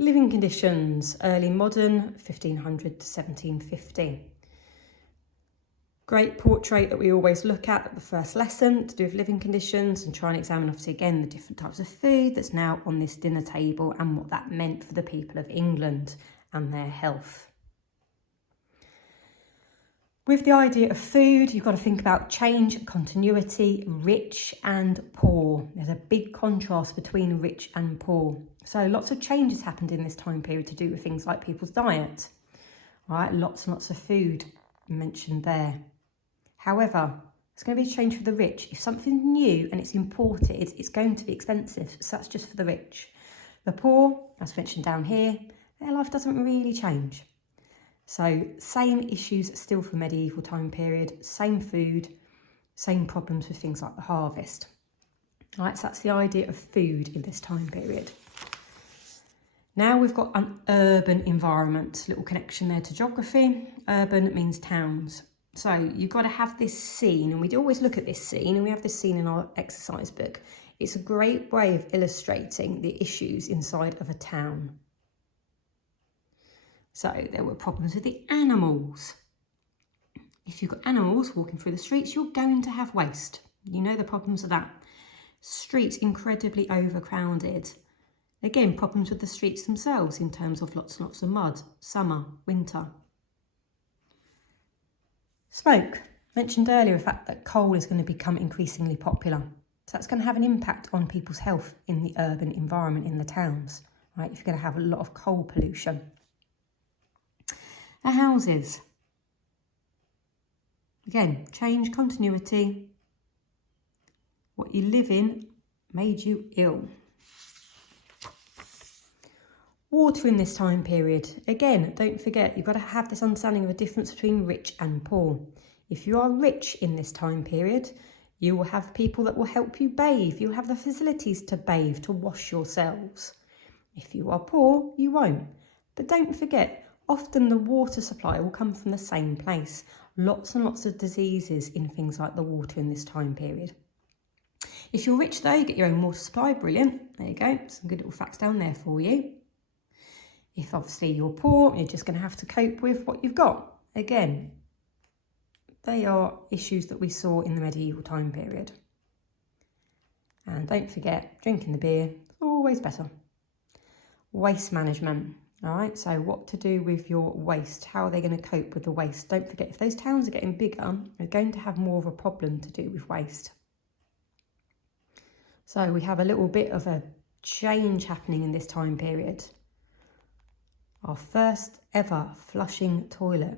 Living conditions, early modern, 1500 to 1750. Great portrait that we always look at the first lesson to do with living conditions and try and examine, obviously, again, the different types of food that's now on this dinner table and what that meant for the people of England and their health. With the idea of food, you've got to think about change, continuity, rich and poor. There's a big contrast between rich and poor. So lots of changes happened in this time period to do with things like people's diet. All right, lots and lots of food mentioned there. However, it's going to be a change for the rich. If something's new and it's imported, it's going to be expensive. So that's just for the rich. The poor, as mentioned down here, their life doesn't really change. So same issues still for medieval time period, same food, same problems with things like the harvest. All right, so that's the idea of food in this time period. Now we've got an urban environment, little connection there to geography. Urban means towns. So you've got to have this scene, and we always look at this scene, and we have this scene in our exercise book. It's a great way of illustrating the issues inside of a town. So there were problems with the animals. If you've got animals walking through the streets, you're going to have waste. You know the problems of that. Streets incredibly overcrowded. Again, problems with the streets themselves in terms of lots and lots of mud, summer, winter. Smoke. Mentioned earlier the fact that coal is going to become increasingly popular. So that's going to have an impact on people's health in the urban environment in the towns. Right? If you're going to have a lot of coal pollution. The houses. Again, change, continuity. What you live in made you ill. Water in this time period. Again, don't forget, you've got to have this understanding of a difference between rich and poor. If you are rich in this time period, you will have people that will help you bathe. You'll have the facilities to bathe, to wash yourselves. If you are poor, you won't. But don't forget, often the water supply will come from the same place. Lots and lots of diseases in things like the water in this time period. If you're rich though, you get your own water supply, brilliant. There you go, some good little facts down there for you. If obviously you're poor, you're just going to have to cope with what you've got. Again, they are issues that we saw in the medieval time period. And don't forget, drinking the beer, always better. Waste management. All right, so what to do with your waste? How are they going to cope with the waste? Don't forget, if those towns are getting bigger, they're going to have more of a problem to do with waste. So we have a little bit of a change happening in this time period. Our first ever flushing toilet.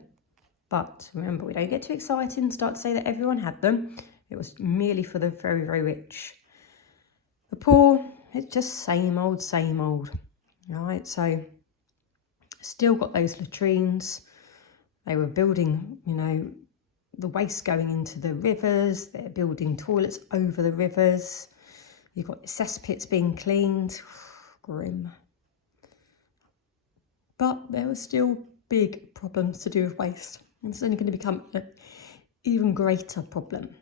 But remember, we don't get too excited and start to say that everyone had them. It was merely for the very, very rich. The poor, it's just same old, same old. All right, so still got those latrines. They were building, the waste going into the rivers. They're building toilets over the rivers. You've got cesspits being cleaned. Grim. But there were still big problems to do with waste. And it's only going to become an even greater problem